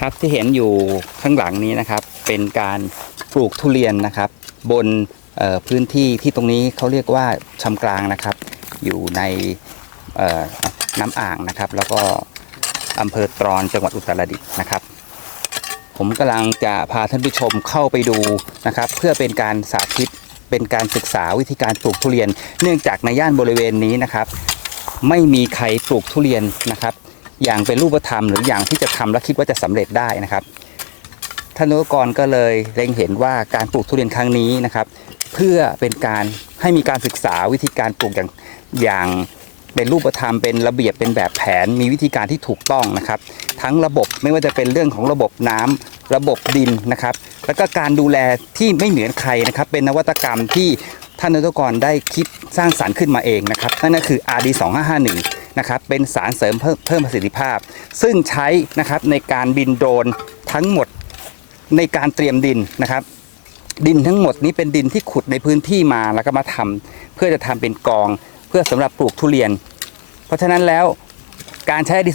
ครับที่เห็นอยู่ข้างหลังนี้นะครับ เป็นการปลูกทุเรียนนะครับ บนพื้นที่ที่ตรงนี้เขาเรียกว่าชำกลางนะครับ อยู่ในน้ำอ่างนะครับ แล้วก็อำเภอตรอนจังหวัดอุตรดิตถ์นะครับ ผมกำลังจะพาท่านผู้ชมเข้าไปดูนะครับ เพื่อเป็นการสาธิตเป็นการศึกษาวิธีการปลูกทุเรียน เนื่องจากในย่านบริเวณนี้นะครับ ไม่มีใครปลูกทุเรียนนะครับ อย่างเป็นรูปธรรม หรืออย่างที่จะทำและคิดว่าจะสำเร็จได้นะครับท่านนุกรก็เลยเล็งเห็นว่าการปลูกทุเรียนครั้งนี้นะครับ เพื่อเป็นการให้มีการศึกษาวิธีการปลูกอย่างอย่างเป็นรูปธรรมเป็นระเบียบเป็นแบบแผน มีวิธีการที่ถูกต้องนะครับ ทั้งระบบไม่ว่าจะเป็นเรื่องของระบบน้ำระบบดินนะครับ แล้วก็การดูแลที่ไม่เหมือนใครนะครับ เป็นนวัตกรรมที่ท่านนายกรได้คิดสร้างสารรค์ขึ้นมาเองนะครับนั่นก็คือ RD 2551 นะครับเป็นสารเสริมเพิ่มเพิ่มประสิทธิภาพ ซึ่งใช้นะครับในการบินโดรนทั้งหมดในการเตรียมดินนะครับ ดินทั้งหมดนี้เป็นดินที่ขุดในพื้นที่มาแล้วก็มาทำเพื่อจะทำเป็นกองเพื่อสำหรับปลูกทุเรียน เพราะฉะนั้นแล้วการใช้ดี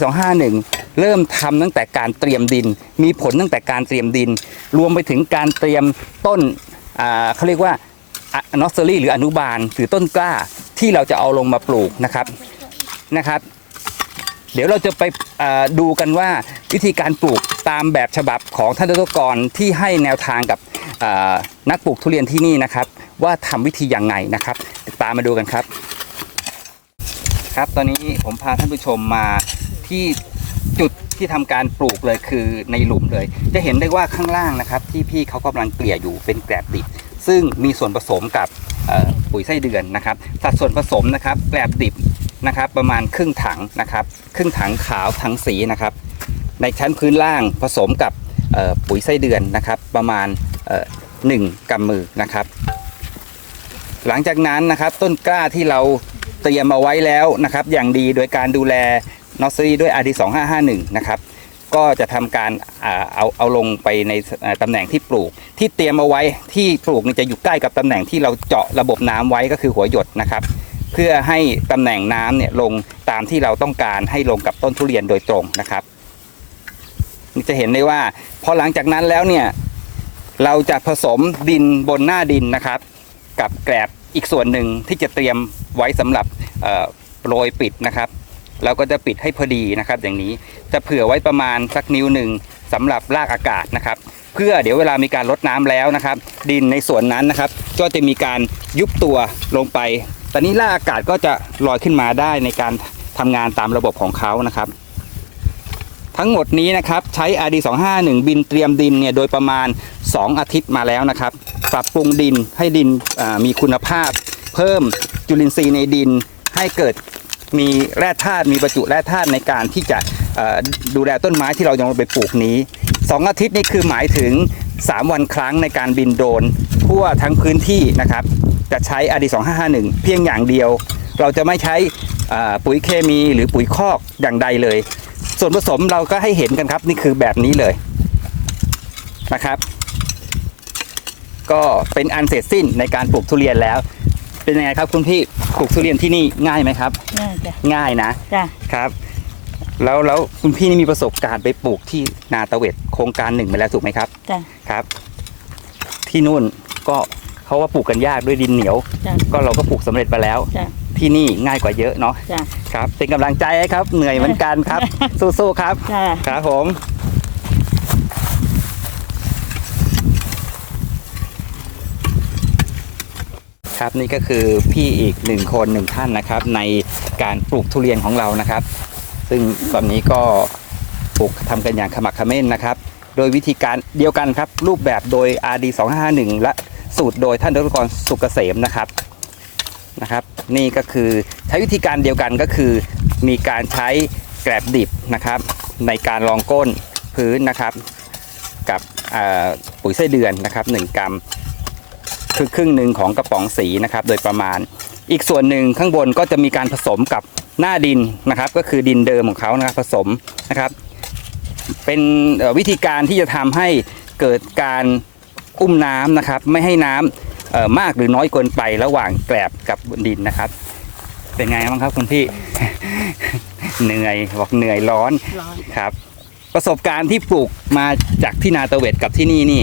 251 เริ่มทำตั้งแต่การเตรียมดิน มีผลตั้งแต่การเตรียมดิน รวมไปถึงการเตรียมต้นเขาเรียกว่านอสเซอรี่หรืออนุบาลหรือต้นกล้าที่เราจะเอาลงมาปลูกนะครับ นะครับ เดี๋ยวเราจะไปดูกันว่าวิธีการปลูกตามแบบฉบับของท่านดรกรที่ให้แนวทางกับนักปลูกทุเรียนที่นี่นะครับ ว่าทำวิธีอยังไงนะครับติดตามมาดูกันครับ ครับตอนนี้ผมพาท่านผู้ชมมาที่จุดที่ทำการปลูกเลยคือในหลุมเลย จะเห็นได้ว่าข้างล่างนะครับ ที่พี่เขากำลังเกลี่ยอยู่เป็นแกลบดิบซึ่งมีส่วนผสมกับปุ๋ยไส้เดือนนะครับ สัดส่วนผสมนะครับแกลบดิบ นะครับ ประมาณครึ่งถังนะครับ ครึ่งถังขาวถังสีนะครับ ในชั้นพื้นล่างผสมกับปุ๋ยไส้เดือนนะครับ ประมาณหนึ่งกำมือนะครับ หลังจากนั้นนะครับต้นกล้าที่เราเตรียมเอาไว้แล้วนะครับ อย่างดีโดยการดูแลนอสซีด้วย RD 2551 นะครับก็จะทำการเอาเอาลงไปในเอ่อตำแหน่งที่ปลูก ที่เตรียมเอาไว้ที่ปลูกนี่จะอยู่ใกล้กับตำแหน่งที่เราเจาะระบบน้ำไว้ก็คือหัวหยดนะครับ เพื่อให้ตำแหน่งน้ำเนี่ยลงตามที่เราต้องการให้ลงกับต้นทุเรียนโดยตรงนะครับจะเห็นได้ว่าพอหลังจากนั้นแล้วเนี่ยเราจะผสมดินบนหน้าดินนะครับ กับแกลบอีกส่วนหนึ่งที่จะเตรียมไว้สำหรับเอ่อโรยปิดนะครับเราก็จะปิดให้พอดีนะครับ อย่างนี้จะเผื่อไว้ประมาณสักนิ้วหนึ่งสำหรับรากอากาศนะครับ เพื่อเดี๋ยวเวลามีการลดน้ำแล้วนะครับ ดินในส่วนนั้นนะครับ ก็จะมีการยุบตัวลงไป ตอนนี้ราอากาศก็จะลอยขึ้นมาได้ในการทำงานตามระบบของเขานะครับ ทั้งหมดนี้นะครับใช้ RD 251 บินเตรียมดินเนี่ยโดยประมาณ 2 อาทิตย์มาแล้วนะครับ ปรับปรุงดินให้ดินมีคุณภาพ เพิ่มจุลินทรีย์ในดินให้เกิดมีแร่ธาตุมีประจุแร่ธาตุในการที่จะดูแลต้นไม้ที่เราจะเอาไปปลูกนี้ 2 อาทิตย์นี่คือหมายถึง 3 วันครั้งในการบินโดรนทั่วทั้งพื้นที่นะครับ จะใช้ RD 251 เพียงอย่างเดียว เราจะไม่ใช้อ่าปุ๋ยเคมีหรือปุ๋ยคอกอย่างใดเลย ส่วนผสมเราก็ให้เห็นกันครับนี่คือแบบนี้เลยนะครับ ก็เป็นอันเสร็จสิ้นในการปลูกทุเรียนแล้ว เป็นยังไงครับคุณพี่ปลูกทุเรียนที่นี่ง่ายไหมครับน่าจะง่ายนะจ้ะครับ แล้วแล้วคุณพี่นี่มีประสบการณ์ไปปลูกที่นาตะเวด โครงการหนึ่งไปแล้วถูกไหมครับจ้ะครับ ที่นู่นก็เขาว่าปลูกกันยากด้วยดินเหนียว จ้ะก็เราก็ปลูกสำเร็จไปแล้ว จ้ะที่นี่ง่ายกว่าเยอะเนาะจ้ะ ครับ เป็นกำลังใจให้ครับ เหนื่อยเหมือนกันครับ สู้ๆครับ จ้ะครับผม ครับนี่ก็คือพี่อีกหนึ่งคนหนึ่งท่านนะครับ ในการปลูกทุเรียนของเรานะครับ ซึ่งตอนนี้ก็ ปลูกทำกันอย่างขมักขม้นนะครับ โดยวิธีการเดียวกันครับ รูปแบบโดย RD 251และสูตรโดยท่านดรกรสุกเกษมนะครับนะครับ นี่ก็คือใช้วิธีการเดียวกันก็คือ มีการใช้แกลบดิบนะครับ ในการรองก้นพื้นนะครับ กับปุ๋ยไส้เดือนนะครับ 1 กรัมคือครึ่งหนึ่งของกระป๋องสีนะครับ โดยประมาณอีกส่วนหนึ่งข้างบนก็จะมีการผสมกับหน้าดินนะครับ ก็คือดินเดิมของเขานะครับผสมนะครับ เป็นเอ่อวิธีการที่จะทำให้เกิดการอุ้มน้ำนะครับ ไม่ให้น้ำเอ่อมากหรือน้อยเกินไประหว่างแกลบกับบนดินนะครับ เป็นไงบ้างครับคุณพี่ เหนื่อยบอกเหนื่อยร้อนร้อนครับ ประสบการณ์ที่ปลูกมาจากที่นาตะเวดกับที่นี่นี่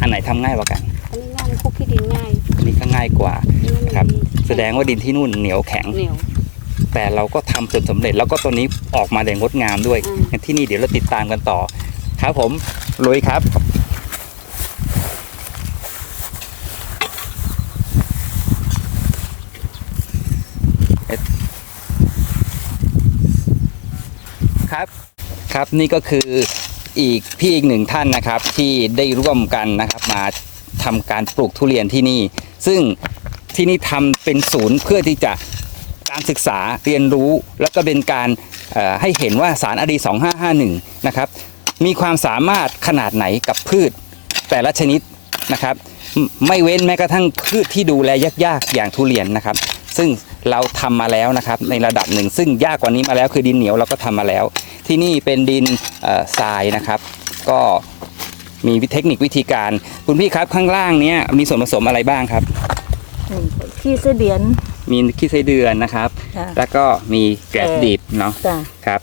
อันไหนทำง่ายกว่ากันอันนี้ง่ายคุกขี้ดินง่ายอันนี้ก็ง่ายกว่าอันนี้มันครับดีแสดงว่าดินที่นู่นเหนียวแข็งเหนียว แต่เราก็ทำจนสำเร็จแล้วก็ตัวนี้ออกมาได้งดงามด้วยอืมงั้นที่นี่เดี๋ยวเราติดตามกันต่อ ครับผมลุยครับครับครับนี่ก็คืออีกพี่อีกหนึ่งท่านนะครับที่ได้ร่วมกันนะครับมาทำการปลูกทุเรียนที่นี่ ซึ่งที่นี่ทำเป็นศูนย์เพื่อที่จะ การศึกษาเรียนรู้แล้วก็เป็นการให้เห็นว่าสารอดี 2551 นะครับ มีความสามารถขนาดไหนกับพืชแต่ละชนิดนะครับ ไม่เว้นแม้กระทั่งพืชที่ดูแลยากๆ อย่างทุเรียนนะครับ ซึ่งเราทำมาแล้วนะครับในระดับหนึ่ง ซึ่งยากกว่านี้มาแล้วคือดินเหนียวเราก็ทำมาแล้ว ที่นี่เป็นดินทรายนะครับ ก็มีเทคนิควิธีการ คุณพี่ครับข้างล่างเนี้ยมีส่วนผสมอะไรบ้างครับขี้เสเดียน มีขี้ไส้เดือนนะครับ ค่ะ แล้วก็มีแกลบเอ่อดิบเนาะ จ้ะ ครับ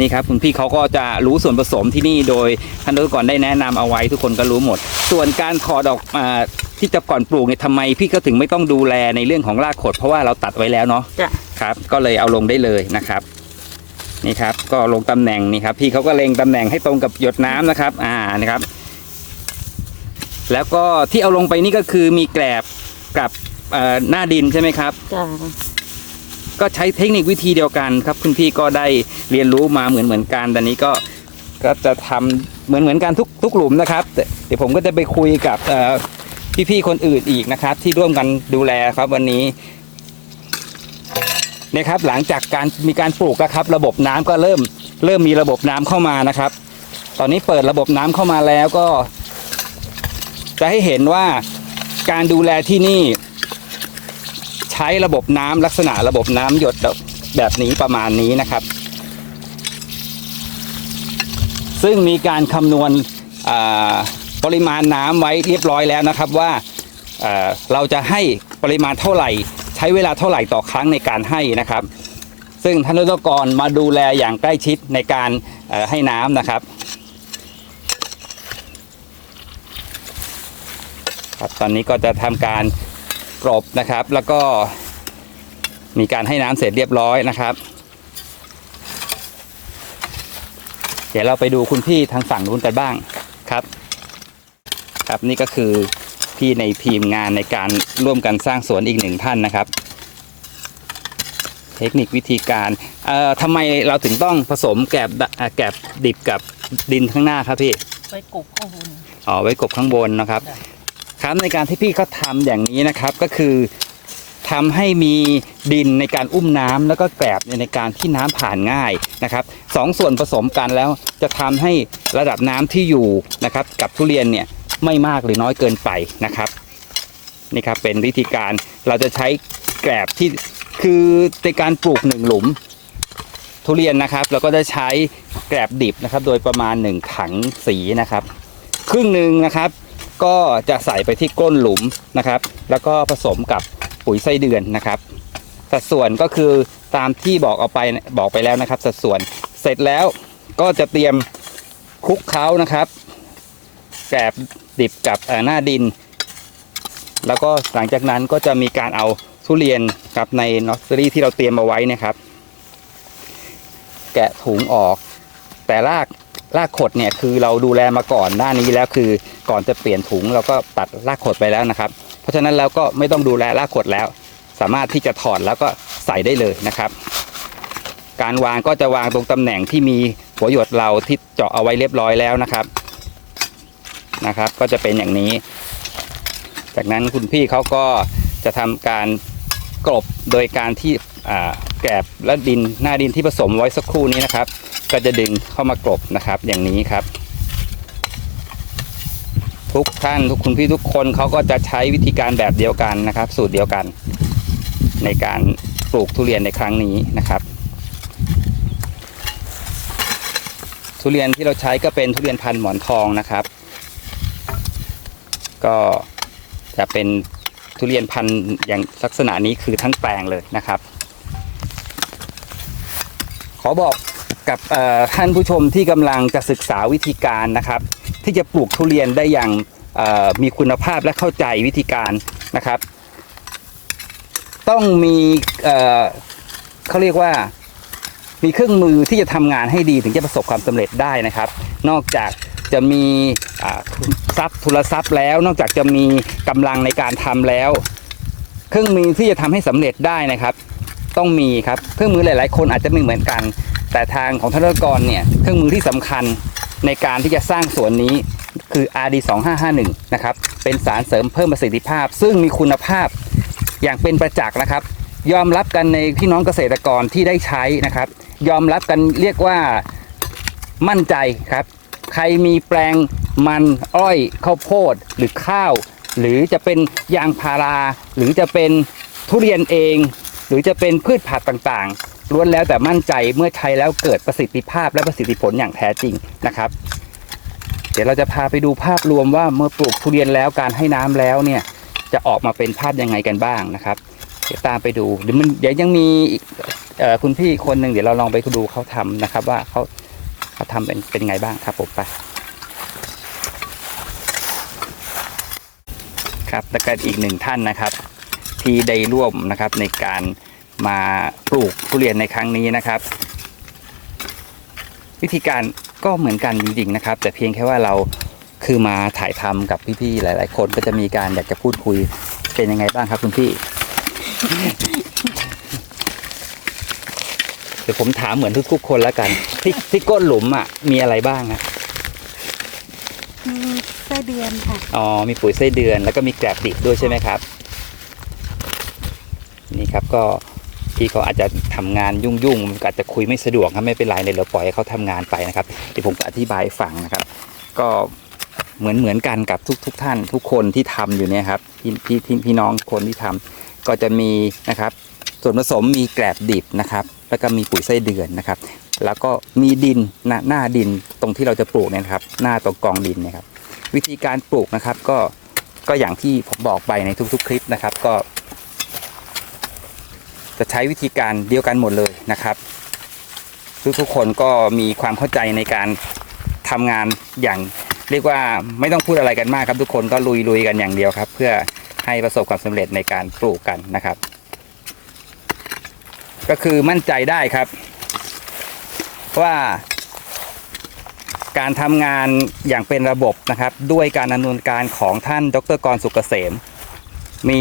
นี่ครับคุณพี่เขาก็จะรู้ส่วนผสมที่นี่โดยท่านดรก่อนได้แนะนำเอาไว้ทุกคนก็รู้หมด ส่วนการถอดออกมาที่จะก่อนปลูกเนี่ยทำไมพี่ก็ถึงไม่ต้องดูแลในเรื่องของรากขดเพราะว่าเราตัดไว้แล้วเนาะจ้ะ ครับ ก็เลยเอาลงได้เลยนะครับ นี่ครับ ก็ลงตำแหน่งนี่ครับ พี่เขาก็เล็งตำแหน่งให้ตรงกับหยดน้ำนะครับ อ่านะครับ แล้วก็ที่เอาลงไปนี่ก็คือมีแกลบกับ เอ่อหน้าดินใช่ไหมครับ จ้ะก็ใช้เทคนิควิธีเดียวกันครับคุณพี่ก็ได้เรียนรู้มาเหมือนเหมือนกันแต่นี้ก็ก็จะทำเหมือนเหมือนกันทุกทุกหลุมนะครับแต่เดี๋ยวผมก็จะไปคุยกับเอ่อพี่ๆคนอื่นอีกนะครับ ที่ร่วมกันดูแลครับวันนี้เนี่ยครับ หลังจากการมีการปลูกนะครับ ระบบน้ำก็เริ่มเริ่มมีระบบน้ำเข้ามานะครับ ตอนนี้เปิดระบบน้ำเข้ามาแล้วก็ จะให้เห็นว่าการดูแลที่นี่ ใช้ระบบน้ำลักษณะระบบน้ำหยดแบบนี้ประมาณนี้นะครับ ซึ่งมีการคำนวณปริมาณน้ำไว้เรียบร้อยแล้วนะครับว่าเราจะให้ปริมาณเท่าไหร่ ใช้เวลาเท่าไหร่ต่อครั้งในการให้นะครับ ซึ่งท่านวิศกรมาดูแลอย่างใกล้ชิดในการให้น้ำนะครับครับตอนนี้ก็จะทำการ กรบนะครับ แล้วก็มีการให้น้ำเสร็จเรียบร้อยนะครับ เดี๋ยวเราไปดูคุณพี่ทางฝั่งนู้นกันบ้างครับ ครับนี่ก็คือพี่ในทีมงานในการร่วมกันสร้างสวนอีกหนึ่งท่านนะครับ เทคนิควิธีการเอ่อทำไมเราถึงต้องผสมแกบดะอ่าแกบดิบกับดินข้างหน้าครับพี่ ไปกบข้างบนอ๋อไว้กบข้างบนนะครับได้ ครับในการที่พี่เขาทำอย่างนี้นะครับก็คือทำให้มีดินในการอุ้มน้ำแล้วก็แกลบในการที่น้ำผ่านง่ายนะครับสองส่วนผสมกันแล้วจะทำให้ระดับน้ำที่อยู่นะครับกับทุเรียนเนี่ยไม่มากหรือน้อยเกินไปนะครับนี่ครับเป็นวิธีการเราจะใช้แกลบที่คือในการปลูกหนึ่งหลุม ทุเรียนนะครับเราก็จะใช้แกลบดิบนะครับ โดยประมาณหนึ่งถังสีนะครับ ครึ่งหนึ่งนะครับ ก็จะใส่ไปที่ก้นหลุมนะครับ แล้วก็ผสมกับปุ๋ยไส้เดือนนะครับ สัดส่วนก็คือตามที่บอกเอาไปบอกไปแล้วนะครับ สัดส่วนเสร็จแล้วก็จะเตรียมคลุกเคล้านะครับแกลบดิบกับหน้าดิน แล้วก็หลังจากนั้นก็จะมีการเอาทุเรียนครับในนอสเซอรี่ที่เราเตรียมเอาไว้นะครับ แกะถุงออก แต่ราก รากขดเนี่ยคือเราดูแลมาก่อนหน้านี้แล้วคือก่อนจะเปลี่ยนถุงเราก็ตัดรากขดไปแล้วนะครับ เพราะฉะนั้นแล้วก็ไม่ต้องดูแลรากขดแล้ว สามารถที่จะถอดแล้วก็ใส่ได้เลยนะครับ การวางก็จะวางตรงตำแหน่งที่มีหัวหยดเราที่เจาะเอาไว้เรียบร้อยแล้วนะครับนะครับ ก็จะเป็นอย่างนี้ จากนั้นคุณพี่เขาก็จะทำการกลบโดยการที่แกบและดินหน้าดินที่ผสมไว้สักครู่นี้นะครับ ก็จะดึงเข้ามากลบนะครับ อย่างนี้ครับ ทุกท่านทุกคุณพี่ทุกคนเขาก็จะใช้วิธีการแบบเดียวกันนะครับ สูตรเดียวกัน ในการปลูกทุเรียนในครั้งนี้นะครับ ทุเรียนที่เราใช้ก็เป็นทุเรียนพันธุ์หมอนทองนะครับ ก็จะเป็นทุเรียนพันธุ์อย่างลักษณะนี้คือทั้งแปลงเลยนะครับ ขอบอก กับท่านผู้ชมที่กำลังจะศึกษาวิธีการนะครับ ที่จะปลูกทุเรียนได้อย่างมีคุณภาพและเข้าใจวิธีการนะครับ ต้องมีเขาเรียกว่ามีเครื่องมือที่จะทำงานให้ดีถึงจะประสบความสำเร็จได้นะครับ นอกจากจะมีทรัพย์ทุนทรัพย์แล้ว นอกจากจะมีกำลังในการทำแล้ว เครื่องมือที่จะทำให้สำเร็จได้นะครับ ต้องมีครับเครื่องมือหลาย ๆ คนอาจจะไม่เหมือนกัน แต่ทางของธนกรเนี่ยเครื่องมือที่สำคัญในการที่จะสร้างสวนนี้คือ RD 2551นะครับเป็นสารเสริมเพิ่มประสิทธิภาพ ซึ่งมีคุณภาพอย่างเป็นประจักษ์นะครับ ยอมรับกันในพี่น้องเกษตรกรที่ได้ใช้นะครับ ยอมรับกันเรียกว่ามั่นใจครับ ใครมีแปลงมันอ้อยข้าวโพดหรือข้าว หรือจะเป็นยางพารา หรือจะเป็นทุเรียนเอง หรือจะเป็นพืชผักต่างๆ ล้วนแล้วแต่มั่นใจเมื่อใช้แล้วเกิดประสิทธิภาพและประสิทธิผลอย่างแท้จริงนะครับ เดี๋ยวเราจะพาไปดูภาพรวมว่าเมื่อปลูกทุเรียนแล้วการให้น้ำแล้วเนี่ยจะออกมาเป็นภาพยังไงกันบ้างนะครับ เดี๋ยวตามไปดูเดี๋ยวมันเดี๋ยวยังมีอีกคุณพี่คนหนึ่งเดี๋ยวเราลองไปดูเขาทำนะครับ ว่าเขาเขาทำเป็นเป็นไงบ้างครับผมไปครับแล้วก็อีกหนึ่งท่านนะครับ ที่ได้ร่วมนะครับในการ มาปลูกทุเรียนในครั้งนี้นะครับ วิธีการก็เหมือนกันจริงๆนะครับ แต่เพียงแค่ว่าเราคือมาถ่ายทำกับพี่ๆหลาย ๆ คนก็จะมีการอยากจะพูดคุยเป็นยังไงบ้างครับคุณพี่เดี๋ยวผมถามเหมือนทุกๆคนแล้วกัน ที่ที่ก้นหลุมอะมีอะไรบ้างอะมีไส้เดือนค่ะอ๋อมีปุ๋ยไส้เดือนแล้วก็มีแกลบดิบด้วยใช่ไหมครับ นี่ครับก็ พี่เขาอาจจะทำงานยุ่งๆอาจจะคุยไม่สะดวกครับไม่เป็นไรเลยเราปล่อยให้เขาทำงานไปนะครับเดี๋ยวผมอธิบายฟังนะครับ ก็เหมือนเหมือนกันกับทุกทุกท่าน ทุกคนที่ทำอยู่เนี่ยครับพี่พี่พี่น้องคนที่ทำก็จะมีนะครับ ส่วนผสมมีแกลบดิบนะครับ แล้วก็มีปุ๋ยไส้เดือนนะครับ แล้วก็มีดินหน้าหน้าดินตรงที่เราจะปลูกเนี่ยครับ หน้าตรงกองดินนะครับ วิธีการปลูกนะครับก็ก็อย่างที่ผมบอกไปในทุกๆ คลิปนะครับ ก็ จะใช้วิธีการเดียวกันหมดเลยนะครับทุกๆคนก็มีความเข้าใจในการทำงานอย่างเรียกว่าไม่ต้องพูดอะไรกันมากครับ ทุกคนก็ลุยๆกันอย่างเดียวครับ เพื่อให้ประสบความสำเร็จในการปลูกกันนะครับ ก็คือมั่นใจได้ครับ ว่าการทำงานอย่างเป็นระบบนะครับ ด้วยการดำเนินการของท่านดรกรสุกเกษม มี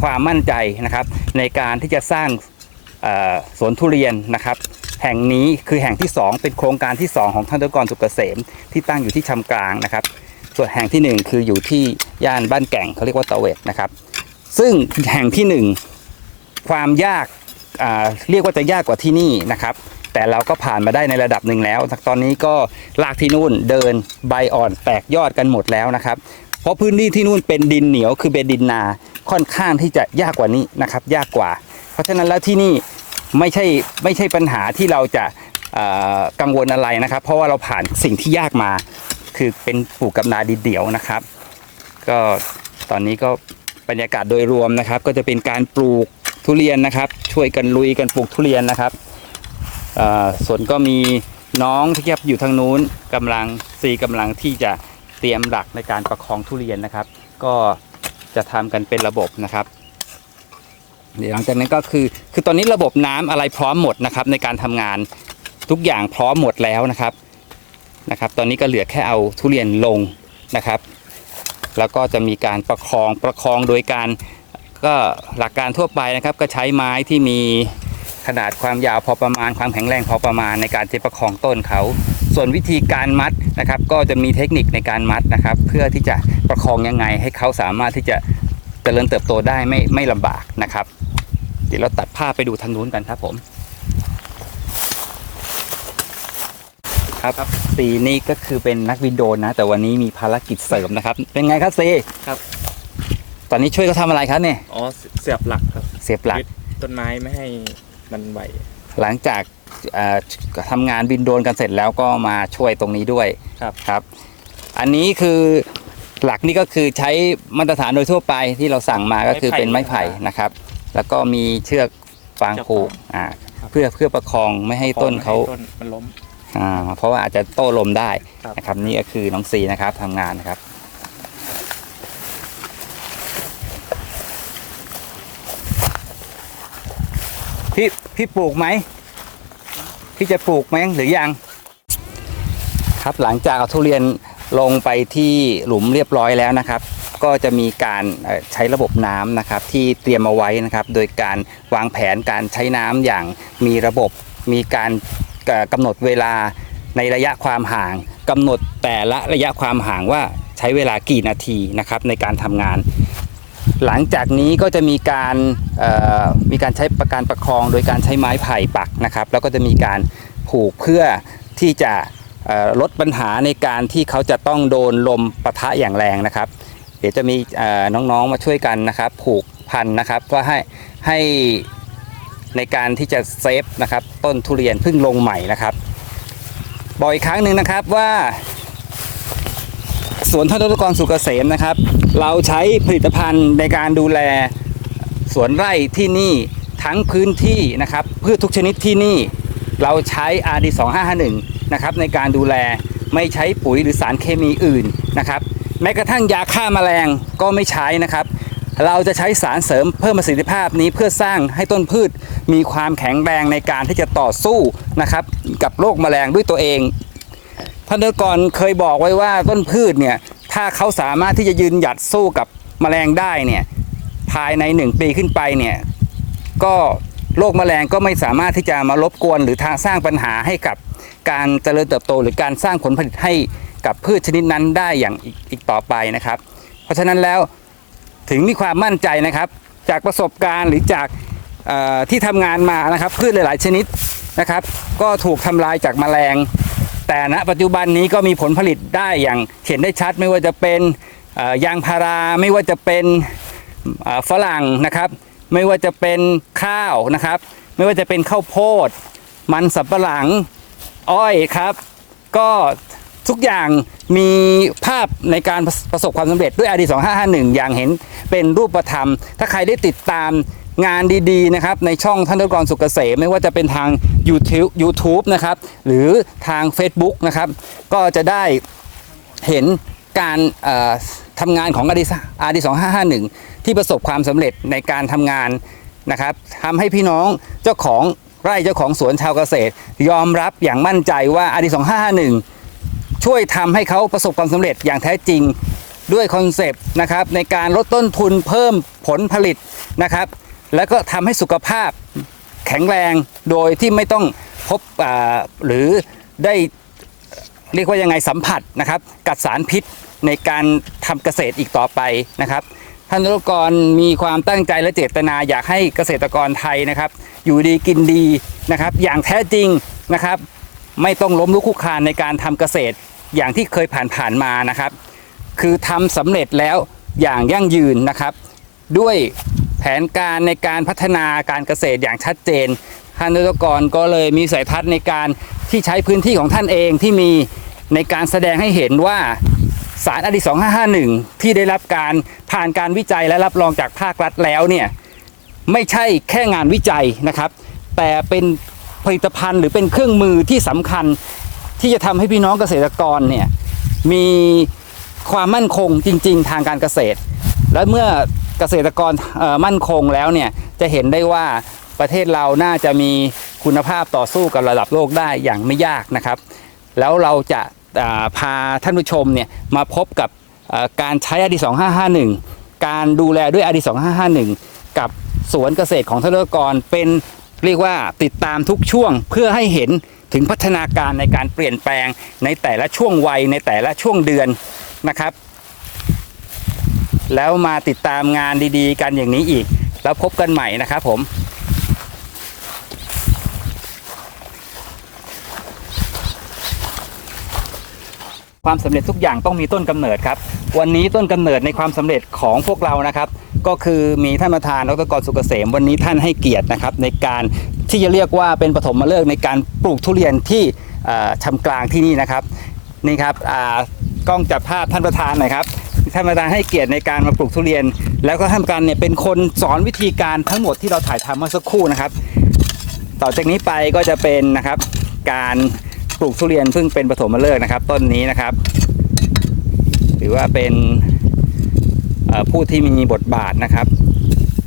ความมั่นใจนะครับ ในการที่จะสร้างสวนทุเรียนนะครับ แห่งนี้คือแห่งที่ 2 เป็นโครงการที่ 2 ของท่านดรกรสุกเกษม ที่ตั้งอยู่ที่ชำกลางนะครับ ส่วนแห่งที่ 1 คืออยู่ที่ย่านบ้านแก่งเขาเรียกว่าตะเวทนะครับ ซึ่งแห่งที่ 1 ความยากเรียกว่าจะยากกว่าที่นี่นะครับแต่เราก็ผ่านมาได้ในระดับหนึ่งแล้ว ตอนนี้ก็ลากที่นู่นเดินใบอ่อนแตกยอดกันหมดแล้วนะครับ เพราะพื้นที่ที่นู่นเป็นดินเหนียวคือเป็นดินนา ค่อนข้างที่จะยากกว่านี้นะครับ ยากกว่า เพราะฉะนั้นแล้วที่นี่ไม่ใช่ไม่ใช่ปัญหาที่เราจะกังวลอะไรนะครับ เพราะว่าเราผ่านสิ่งที่ยากมา คือเป็นปลูกกับนาดินเดี่ยวนะครับ ก็ตอนนี้ก็บรรยากาศโดยรวมนะครับ ก็จะเป็นการปลูกทุเรียนนะครับ ช่วยกันลุยกันปลูกทุเรียนนะครับส่วนก็มีน้องที่อยู่ทางนู้นกำลังซีกำลังที่จะเตรียมหลักในการประคองทุเรียนนะครับ ก็ จะทำกันเป็นระบบนะครับ เดี๋ยวหลังจากนั้นก็คือคือตอนนี้ระบบน้ำอะไรพร้อมหมดนะครับ ในการทำงานทุกอย่างพร้อมหมดแล้วนะครับนะครับ ตอนนี้ก็เหลือแค่เอาทุเรียนลงนะครับ แล้วก็จะมีการประคองประคองโดยการก็หลักการทั่วไปนะครับ ก็ใช้ไม้ที่มี ขนาดความยาวพอประมาณความแข็งแรงพอประมาณในการที่ประคองต้นเขา ส่วนวิธีการมัดนะครับ ก็จะมีเทคนิคในการมัดนะครับ เพื่อที่จะประคองยังไงให้เขาสามารถที่จะเจริญเติบโตได้ไม่ไม่ลำบากนะครับ เดี๋ยวเราตัดภาพไปดูทางนู้นกันครับผมครับซีนี่ก็คือเป็นนักวินโดรนนะ แต่วันนี้มีภารกิจเสริมนะครับ เป็นไงครับซีครับ ตอนนี้ช่วยเขาทำอะไรครับเนี่ยอ๋อเสียบหลักครับ เสียบหลักยึดต้นไม้ไม่ให้ มันไหว หลังจากเอ่อทำงานบินโดรนกันเสร็จแล้วก็มาช่วยตรงนี้ด้วยครับ ครับ อันนี้คือหลักนี่ก็คือใช้มาตรฐานโดยทั่วไปที่เราสั่งมาก็คือเป็นไม้ไผ่นะครับ แล้วก็มีเชือกฟางผูกอ่าครับ เพื่อเพื่อประคองไม่ให้ต้นเขา ต้นมันล้ม อ่าเพราะว่าอาจจะโต้ลมได้ครับ นะครับนี่ก็คือน้องซีนะครับทำงานนะครับ พี่ปลูกไหมพี่จะปลูกไหมหรือยัง ครับหลังจากเอาทุเรียนลงไปที่หลุมเรียบร้อยแล้วนะครับ ก็จะมีการใช้ระบบน้ำนะครับ ที่เตรียมเอาไว้นะครับ โดยการวางแผนการใช้น้ำอย่างมีระบบมีการกำหนดเวลาในระยะความห่างกำหนดแต่ละระยะความห่างว่าใช้เวลากี่นาทีนะครับในการทำงาน หลังจากนี้ก็จะมีการมีการใช้ประการประคองโดยการใช้ไม้ไผ่ปักนะครับ แล้วก็จะมีการผูกเพื่อที่จะลดปัญหาในการที่เขาจะต้องโดนลมปะทะอย่างแรงนะครับ เดี๋ยวจะมีน้องๆมาช่วยกันนะครับ ผูกพันนะครับว่าให้ให้ในการที่จะเซฟนะครับต้นทุเรียนเพิ่งลงใหม่นะครับบอกอีกครั้งหนึ่งนะครับว่า สวนท่านรกรสุกเกษมนะครับ เราใช้ผลิตภัณฑ์ในการดูแลสวนไร่ที่นี่ทั้งพื้นที่นะครับพืชทุกชนิดที่นี่ เราใช้ RD 2551นะครับในการดูแลไม่ใช้ปุ๋ยหรือสารเคมีอื่นนะครับ แม้กระทั่งยาฆ่าแมลงก็ไม่ใช้นะครับ เราจะใช้สารเสริมเพิ่มประสิทธิภาพนี้เพื่อสร้างให้ต้นพืชมีความแข็งแรงในการที่จะต่อสู้นะครับกับโรคแมลงด้วยตัวเอง ท่านเดกรเคยบอกไว้ว่าต้นพืชเนี่ยถ้าเขาสามารถที่จะยืนหยัดสู้กับแมลงได้เนี่ยภายใน1ปีขึ้นไปเนี่ยก็โรคแมลงก็ไม่สามารถที่จะมารบกวนหรือทางสร้างปัญหาให้กับการเจริญเติบโต หรือการสร้างผลผลิตให้กับพืชชนิดนั้นได้อย่างอีกอีกต่อไปนะครับ เพราะฉะนั้นแล้วถึงมีความมั่นใจนะครับ จากประสบการณ์หรือจากที่ทำงานมานะครับ พืชหลาย ๆ ชนิดนะครับ ก็ถูกทำลายจากแมลง แต่ณปัจจุบันนี้ก็มีผลผลิตได้อย่างเห็นได้ชัดไม่ว่าจะเป็นยางพาราไม่ว่าจะเป็นฝรั่งนะครับ ไม่ว่าจะเป็นข้าวนะครับ ไม่ว่าจะเป็นข้าวโพด มันสับปะหลังอ้อยครับ ก็ทุกอย่างมีภาพในการประสบความสำเร็จด้วย RD 2551 อย่างเห็นเป็นรูปธรรม ถ้าใครได้ติดตาม งานดีๆนะครับในช่องท่านดกรสุกเกษมไม่ว่าจะเป็นทาง YouTube YouTube นะครับหรือทาง Facebook นะครับก็จะได้เห็นการเอ่อทำงานของ RD RD 2551ที่ประสบความสำเร็จในการทำงานนะครับทำให้พี่น้องเจ้าของไร่เจ้าของสวนชาวเกษตร ยอมรับอย่างมั่นใจว่า RD 2551ช่วยทำให้เขาประสบความสำเร็จอย่างแท้จริงด้วยคอนเซปต์นะครับในการลดต้นทุนเพิ่มผลผลิตนะครับ แล้วก็ทำให้สุขภาพแข็งแรงโดยที่ไม่ต้องพบหรือได้เรียกว่ายังไงสัมผัสนะครับ กับสารพิษในการทำเกษตรอีกต่อไปนะครับท่านนรกรมีความตั้งใจและเจตนาอยากให้เกษตรกรไทยนะครับ อยู่ดีกินดีนะครับ อย่างแท้จริงนะครับ ไม่ต้องล้มลุกคลุกคลานในการทำเกษตรอย่างที่เคยผ่านๆมานะครับ คือทำสำเร็จแล้วอย่างยั่งยืนนะครับ ด้วย แผนการในการพัฒนาการเกษตรอย่างชัดเจน ท่านนายกรก็เลยมีสายทัศน์ในการที่ใช้พื้นที่ของท่านเองที่มีในการแสดงให้เห็นว่าสารอดี2551 ที่ได้รับการผ่านการวิจัยและรับรองจากภาครัฐแล้วเนี่ยไม่ใช่แค่งานวิจัยนะครับ แต่เป็นผลิตภัณฑ์หรือเป็นเครื่องมือที่สำคัญที่จะทำให้พี่น้องเกษตรกรเนี่ยมีความมั่นคงจริง ๆ ทางการเกษตร และเมื่อเกษตรกรมั่นคงแล้วเนี่ยจะเห็นได้ว่าประเทศเราน่าจะมีคุณภาพต่อสู้กับระดับโลกได้อย่างไม่ยากนะครับ แล้วเราจะพาท่านผู้ชมเนี่ยมาพบกับการใช้อดี2551 การดูแลด้วยอดี2551 กับสวนเกษตรของท่านกรเป็นเรียกว่าติดตามทุกช่วงเพื่อให้เห็นถึงพัฒนาการในการเปลี่ยนแปลงในแต่ละช่วงวัยในแต่ละช่วงเดือนนะครับ แล้วมาติดตามงานดีๆ กันอย่างนี้อีก แล้วพบกันใหม่นะครับผมความสำเร็จทุกอย่างต้องมีต้นกำเนิดครับ วันนี้ต้นกำเนิดในความสำเร็จของพวกเรานะครับ ก็คือมีท่านประธานดรกรสุกเกษม วันนี้ท่านให้เกียรตินะครับ ในการที่จะเรียกว่าเป็นปฐมฤกษ์ในการปลูกทุเรียนที่เอ่อชำกลางที่นี่นะครับ นี่ครับกล้องจับภาพท่านประธานหน่อยครับ ท่านประธานให้เกียรติในการมาปลูกทุเรียน แล้วก็ท่านประธานเนี่ยเป็นคนสอนวิธีการทั้งหมดที่เราถ่ายทำเมื่อสักครู่นะครับ ต่อจากนี้ไปก็จะเป็นนะครับ การปลูกทุเรียนซึ่งเป็นปฐมฤกษ์นะครับ ต้นนี้นะครับ ถือว่าเป็นผู้ที่มีบทบาทนะครับ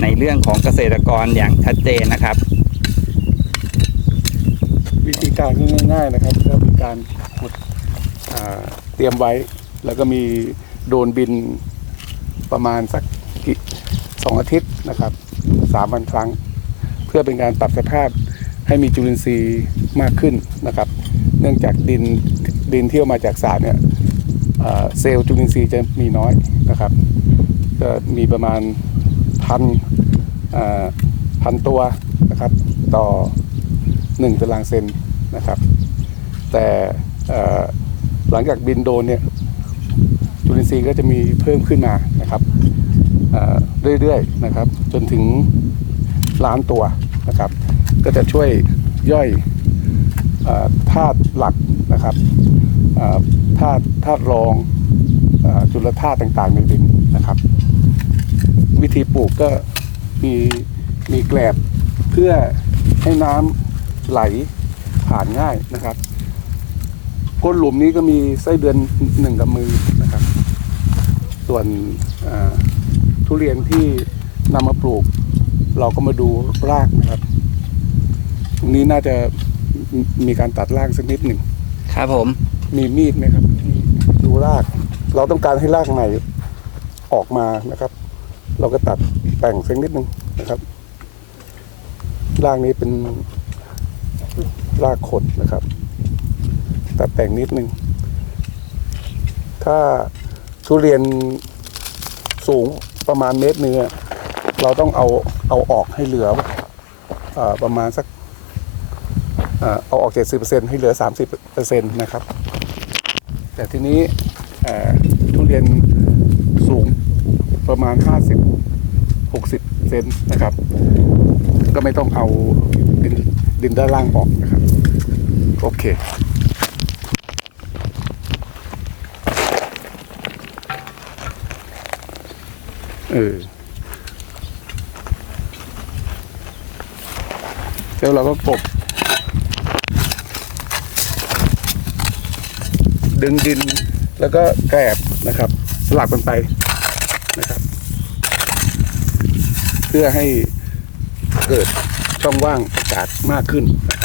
ในเรื่องของเกษตรกรอย่างชัดเจนนะครับ วิธีการง่ายๆนะครับก็มีการขุดเตรียมไว้แล้วก็มี โดนบินประมาณสักสองอาทิตย์นะครับสามวันครั้ง เพื่อเป็นการปรับสภาพให้มีจุลินทรีย์มากขึ้นนะครับ เนื่องจากดินดินที่เอามาจากสระเนี่ยเซลล์จุลินทรีย์จะมีน้อยนะครับ ก็มีประมาณพันพันตัวนะครับต่อ 1ตารางเซนนะครับ แต่หลังจากบินโดนเนี่ย จุลินทรีย์ก็จะมีเพิ่มขึ้นมานะครับเรื่อยๆนะครับ จนถึงล้านตัวนะครับ ก็จะช่วยย่อยธาตุหลักนะครับธาตุธาตุรองอจุลธาตุต่างๆในดินนะครับ วิธีปลูกก็มีมีแกลบเพื่อให้น้ำไหลผ่านง่ายนะครับ ก้นหลุมนี้ก็มีไส้เดือนหนึ่งกับมือนะครับ ส่วนอ่าทุเรียนที่นำมาปลูก เราก็มาดูรากนะครับ ตรงนี้น่าจะมีมีการตัดรากสักนิดหนึ่งครับผม มีมีดไหมครับมีดูราก เราต้องการให้รากใหม่ออกมานะครับ เราก็ตัดแต่งสักนิดหนึ่งนะครับรากนี้เป็นรากขดนะครับ ตัดแต่งนิดหนึ่งถ้าทุเรียนสูงประมาณเมตรนึงอเราต้องเอาเอาออกให้เหลืออประมาณสักเอ่อเอาออก 70%ให้เหลือ 30%นะครับ แต่ทีนี้ทุเรียนสูงประมาณ 50 60 เซนนะครับ ก็ไม่ต้องเอาดินดินด้านล่างออกนะครับ โอเค เออแล้วเราก็กบ ดึงดินแล้วก็แกลบนะครับ สลับกันไปนะครับ เพื่อให้เกิดช่องว่างอากาศมากขึ้นนะครับ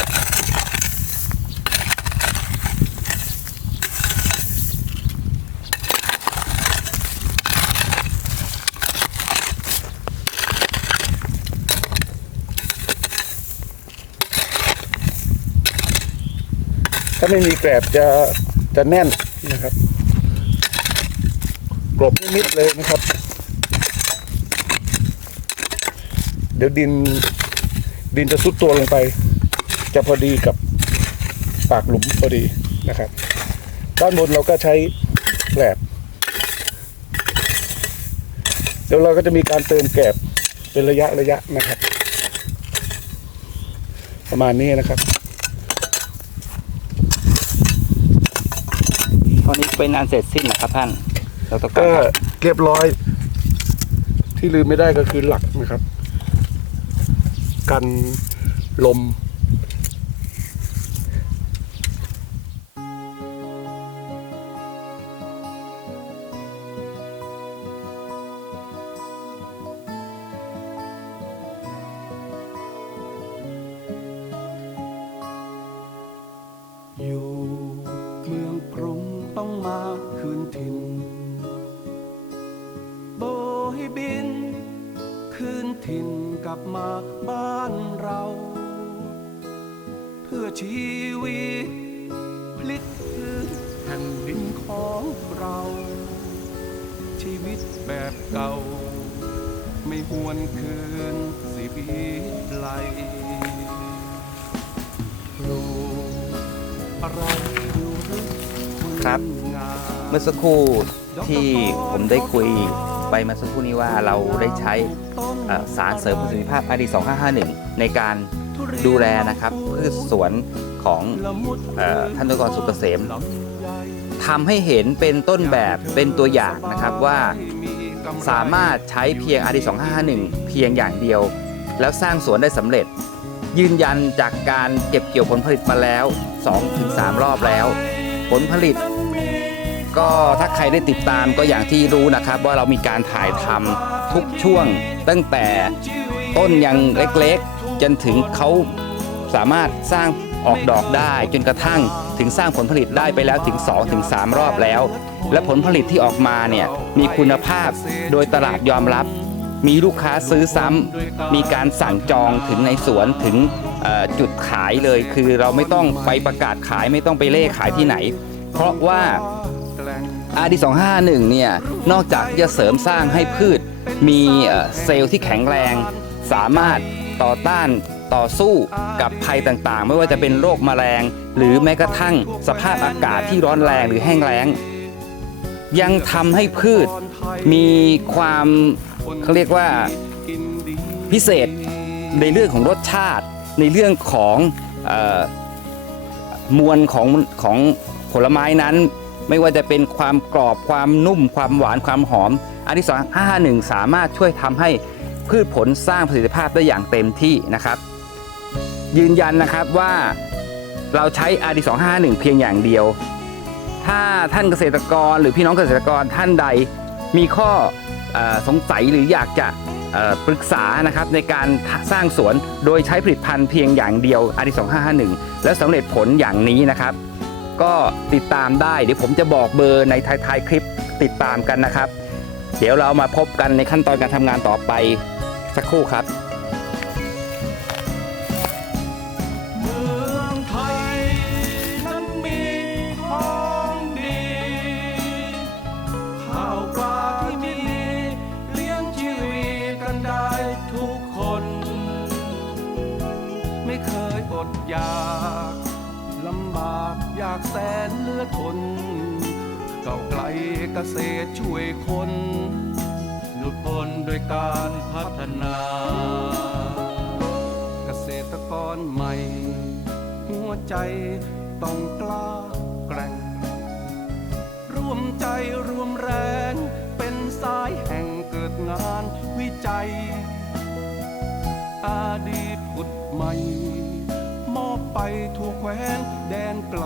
ไม่มีแกลบจะจะแน่นนะครับกลบมิดเลยนะครับ เดี๋ยวดินดินจะซุดตัวลงไป จะพอดีกับปากหลุมพอดีนะครับ ด้านบนเราก็ใช้แกลบเดี๋ยวเราก็จะมีการเติมแกลบเป็นระยะระยะนะครับ ประมาณนี้นะครับ ตอนนี้ เป็นอันเสร็จสิ้นนะครับท่านดรกก็รครับเรียบร้อย ที่ลืมไม่ได้ก็คือหลักนะครับ กันลม เมื่อสักครู่ที่ผมได้คุยไปเมาสักครู่นี้ว่าเราได้ใช้สารเสริมประสิทธิภาพ RD 2551 ในการดูแลนะครับพืชสวนของอท่านดรสุกเกษมทำให้เห็นเป็นต้นแบบเป็นตัวอย่างนะครับว่าสามารถใช้เพียง RD 2551 เพียงอย่างเดียว แล้วสร้างสวนได้สำเร็จ ยืนยันจากการเก็บเกี่ยวผลผลิตมาแล้ว 2-3 รอบแล้ว ผลผลิต ก็ถ้าใครได้ติดตามก็อย่างที่รู้นะครับ ว่าเรามีการถ่ายทำทุกช่วง ตั้งแต่ต้นยังเล็กๆ จนถึงเขาสามารถสร้างออกดอกได้จนกระทั่งถึงสร้างผลผลิตได้ไปแล้วถึง2-3รอบแล้ว และผลผลิตที่ออกมาเนี่ยมีคุณภาพโดยตลาดยอมรับ มีลูกค้าซื้อซ้ำมีการสั่งจองถึงในสวนถึงจุดขายเลย คือเราไม่ต้องไปประกาศขายไม่ต้องไปเล่ขายที่ไหน เพราะว่า RD 251 เนี่ยนอกจากจะเสริมสร้างให้พืช มีเซลล์ที่แข็งแรง สามารถต่อต้านต่อสู้กับภัยต่างๆ ไม่ว่าจะเป็นโรคแมลง หรือแม้กระทั่งสภาพอากาศที่ร้อนแรงหรือแห้งแล้ง ยังทำให้พืชมีความเขาเรียกว่าพิเศษในเรื่องของรสชาติ ในเรื่องของออมวลของของผลไม้นั้น ไม่ว่าจะเป็นความกรอบความนุ่มความหวานความหอม อันที่สอง551 สามารถช่วยทำให้พืชผลสร้างประสิทธิภาพได้อย่างเต็มที่นะครับ ยืนยันนะครับว่าเราใช้ RD 251เพียงอย่างเดียว ถ้าท่านเกษตรกรหรือพี่น้องเกษตรกรท่านใดมีข้ออสงสัยหรืออยากจะปรึกษานะครับในการสร้างสวนโดยใช้ผลิตภัณฑ์เพียงอย่างเดียว RD 2 5 1แล้วสำเร็จผลอย่างนี้นะครับ ก็ติดตามได้ เดี๋ยวผมจะบอกเบอร์ในท้ายๆคลิปติดตามกันนะครับ เดี๋ยวเรามาพบกันในขั้นตอนการทำงานต่อไปสักครู่ครับากอยากแสนเลือดทนเก่าไกลเกษตรช่วยคนหลุดพ้นโดยการพัฒนา เกษตรกรใหม่ หัวใจต้องกล้าแกร่ง ร่วมใจรวมแรงเป็นสายแห่งเกิดงานวิจัย อาดีตผุดใหม่ มอบไปทั่วแคว้นแดนไกล